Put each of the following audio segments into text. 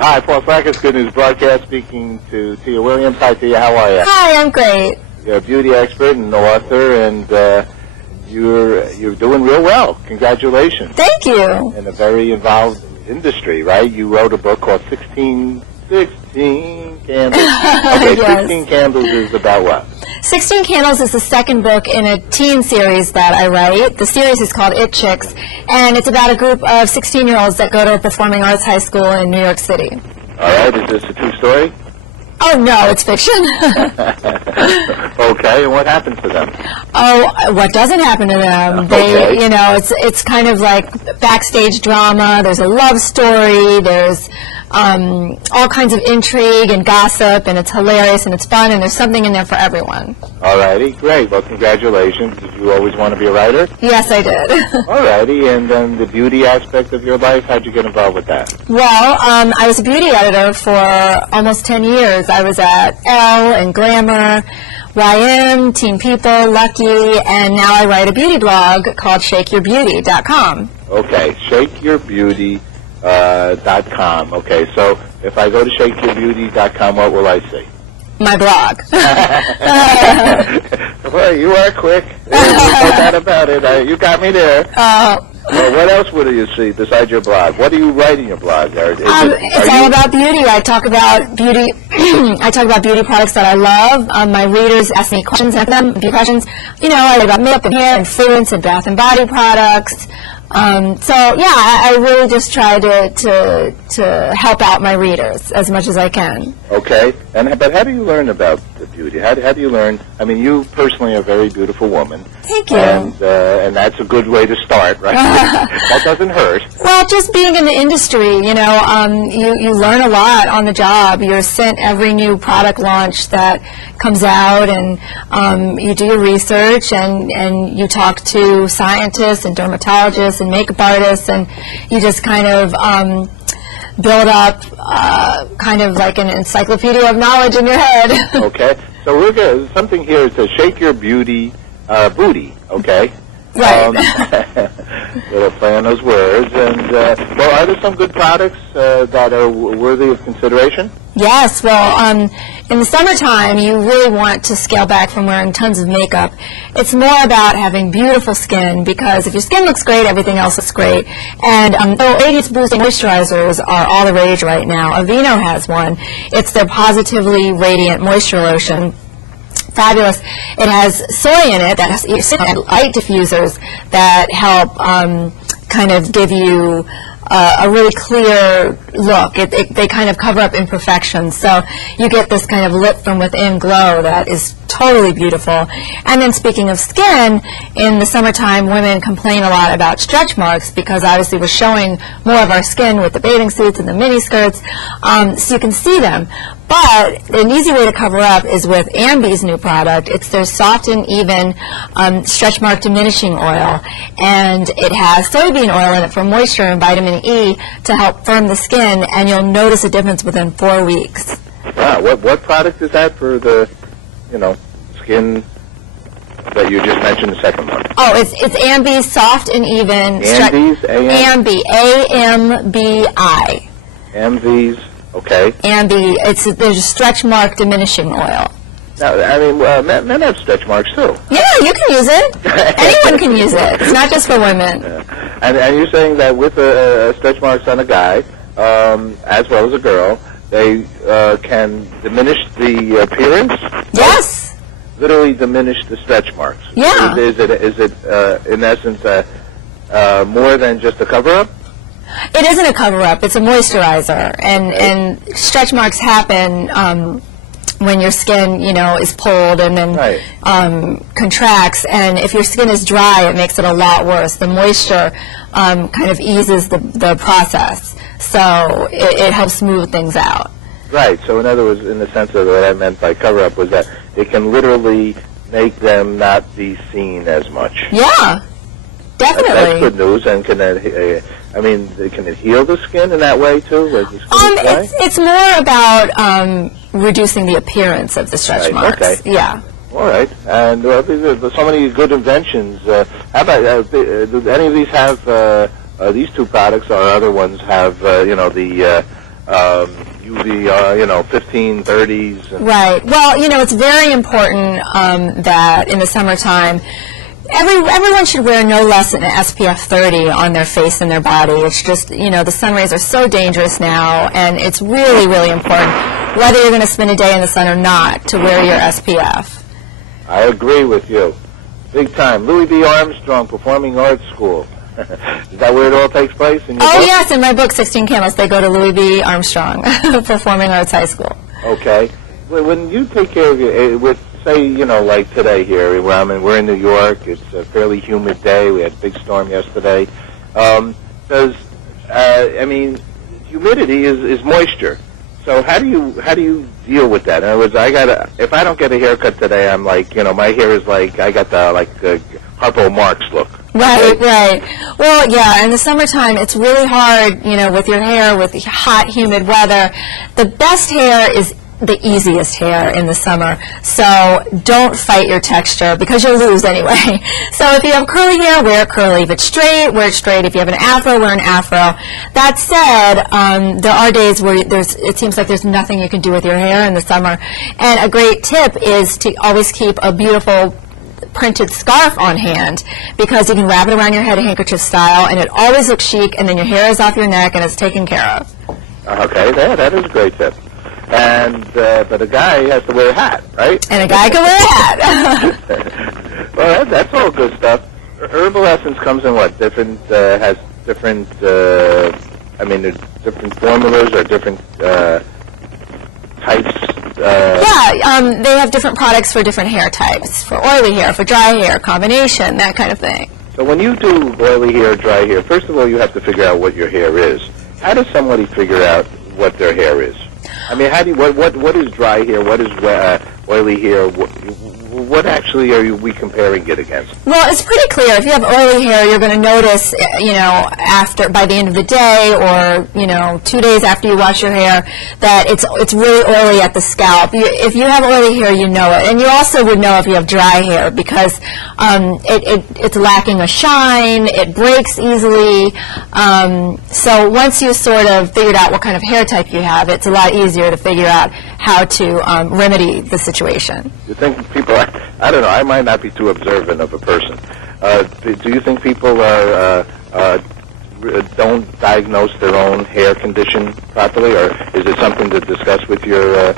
Hi, Paul Slackers, Good News Broadcast, speaking to Tia Williams. Hi, Tia, how are you? Hi, I'm great. You're a beauty expert and author, and you're doing real well. Congratulations. Thank you. In a very involved industry, right? You wrote a book called 16 Candles. Okay, Yes. 16 Candles is about what? 16 Candles is the second book in a teen series that I write. The series is called It Chicks, and it's about a group of 16-year-olds that go to a performing arts high school in New York City. All right, is this a true story? Oh, no, it's fiction. Okay, and what happens to them? Oh, what doesn't happen to them? Okay. They, you know, it's kind of like backstage drama. There's a love story. There's all kinds of intrigue and gossip, and it's hilarious and it's fun, and there's something in there for everyone. All righty, great. Well, congratulations. Did you always want to be a writer? Yes, I did. All righty, and then the beauty aspect of your life, how'd you get involved with that? Well, I was a beauty editor for almost 10 years. I was at Elle and Glamour, YM, Teen People, Lucky, and now I write a beauty blog called ShakeYourBeauty.com. Okay, ShakeYourBeauty.com. Okay, so if I go to ShakeYourBeauty.com, what will I see? My blog. Well, you are quick. No doubt about it. You got me there. Well, what else would you see besides your blog? What do you write in your blog? It's all about beauty. I talk about beauty. I talk about beauty products that I love. My readers ask me questions, and them beauty questions. You know, I write about makeup and hair and fragrance and bath and body products. So yeah, I really just try to help out my readers as much as I can. Okay, but how do you learn about the beauty? How do you learn? I mean, you personally are a very beautiful woman. Thank you. And that's a good way to start, right? That doesn't hurt. Well, just being in the industry, you know, you learn a lot on the job. You're sent every new product launch that comes out, and you do your research, and you talk to scientists and dermatologists and makeup artists, and you just kind of build up kind of like an encyclopedia of knowledge in your head. Okay, so we're good. Something here is to Shake Your Beauty Bootie, okay? Right. Little play on those words. And, well, are there some good products that are worthy of consideration? Yes, well, in the summertime, you really want to scale back from wearing tons of makeup. It's more about having beautiful skin, because if your skin looks great, everything else looks great. And radiance-boosting moisturizers are all the rage right now. Aveeno has one. It's their Positively Radiant Moisture Lotion. Fabulous. It has soy in it that has light diffusers that help kind of give you a really clear look. They kind of cover up imperfections, so you get this kind of lit from within glow that is totally beautiful. And then speaking of skin, in the summertime, women complain a lot about stretch marks, because obviously we're showing more of our skin with the bathing suits and the mini skirts, so you can see them. But an easy way to cover up is with Ambi's new product. It's their Soft and Even Stretch Mark Diminishing Oil. And it has soybean oil in it for moisture and vitamin E to help firm the skin, and you'll notice a difference within 4 weeks. Wow, what product is that for the, you know, skin that you just mentioned, the second one? Oh, it's Ambi's Soft and Even. Ambi's? Ambi, A-M-B-I. Ambi's. Okay. Ambi, there's a stretch mark diminishing oil. Now, I mean, men have stretch marks too. Yeah, you can use it. Anyone can use it. It's not just for women. And you're saying that with stretch marks on a guy, as well as a girl, they can diminish the appearance? Yes. Literally diminish the stretch marks. Yeah. Is it in essence more than just a cover-up? It isn't a cover-up. It's a moisturizer, and stretch marks happen when your skin, you know, is pulled and then contracts. And if your skin is dry, it makes it a lot worse. The moisture kind of eases the process, so it helps smooth things out. Right. So in other words, in the sense of what I meant by cover-up was that it can literally make them not be seen as much. Yeah, definitely. That's good news. And can that, I mean, can it heal the skin in that way too? Like the skin it's more about reducing the appearance of the stretch marks. Okay. Yeah. All right. And there's so many good inventions. How about do any of these have these two products or other ones have you know, the UV, 15, 30s. Right. Well, it's very important that in the summertime, everyone should wear no less than an SPF 30 on their face and their body. It's just, the sun rays are so dangerous now, and it's really, really important, whether you're going to spend a day in the sun or not, to wear your SPF. I agree with you. Big time. Louis B. Armstrong Performing Arts School. Is that where it all takes place in your book? Yes, in my book, 16 Camels, they go to Louis B. Armstrong Performing Arts High School. Okay. When you take care of your, say, like today here, we're in New York, it's a fairly humid day, we had a big storm yesterday. Humidity is moisture. So how do you deal with that? In other words, if I don't get a haircut today, I'm like, my hair is like, I got the Harpo Marx look. Right, right. Well, yeah, in the summertime, it's really hard, with your hair, with the hot, humid weather. The best hair is the easiest hair in the summer, so don't fight your texture because you'll lose anyway. So if you have curly hair, wear it curly. If it's straight, wear it straight. If you have an afro, wear an afro. That said, there are days where it seems like there's nothing you can do with your hair in the summer, and a great tip is to always keep a beautiful printed scarf on hand, because you can wrap it around your head handkerchief style, and it always looks chic, and then your hair is off your neck and it's taken care of. Okay, that is a great tip. And but a guy has to wear a hat, right? And a guy can wear a hat. Well, that's all good stuff. Herbal Essence comes in what? Has different, different formulas or different types? They have different products for different hair types, for oily hair, for dry hair, combination, that kind of thing. So when you do oily hair, dry hair, first of all, you have to figure out what your hair is. How does somebody figure out what their hair is? I mean, what is dry hair? What is oily hair? What actually are we comparing it against? Well, it's pretty clear. If you have oily hair, you're going to notice, by the end of the day, or 2 days after you wash your hair, that it's really oily at the scalp. If you have oily hair, you know it, and you also would know if you have dry hair because it's lacking a shine. It breaks easily. So once you sort of figured out what kind of hair type you have, it's a lot easier to figure out how to remedy the situation. You think people? I don't know. I might not be too observant of a person. Do you think people don't diagnose their own hair condition properly, or is it something to discuss with your,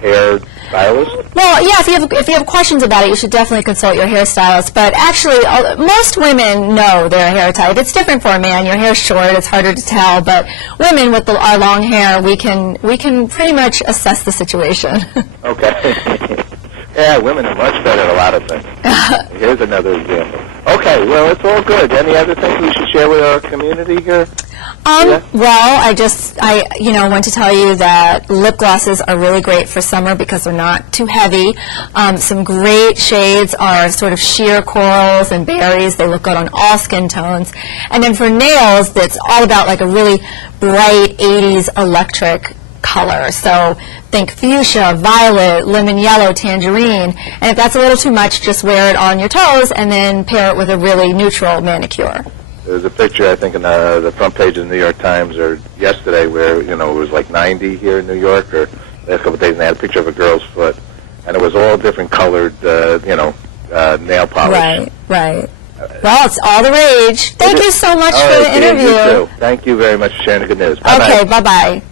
hair stylist? Well, yeah. If you have questions about it, you should definitely consult your hairstylist. But actually, most women know their hair type. It's different for a man. Your hair's short; it's harder to tell. But women with our long hair, we can pretty much assess the situation. Okay. Yeah, women are much better at a lot of things. Here's another example. Okay, well, it's all good. Any other things we should share with our community here? Yeah? Well, I want to tell you that lip glosses are really great for summer because they're not too heavy. Some great shades are sort of sheer corals and berries. They look good on all skin tones. And then for nails, it's all about like a really bright 80s electric color. So think fuchsia, violet, lemon yellow, tangerine. And if that's a little too much, just wear it on your toes and then pair it with a really neutral manicure. There's a picture, I think, in the front page of the New York Times or yesterday where, it was like 90 here in New York or last couple of days, and they had a picture of a girl's foot. And it was all different colored, nail polish. Right, right. Well, it's all the rage. Thank you so much for the interview. You too. Thank you very much for sharing the good news. Bye-bye. Okay, bye-bye.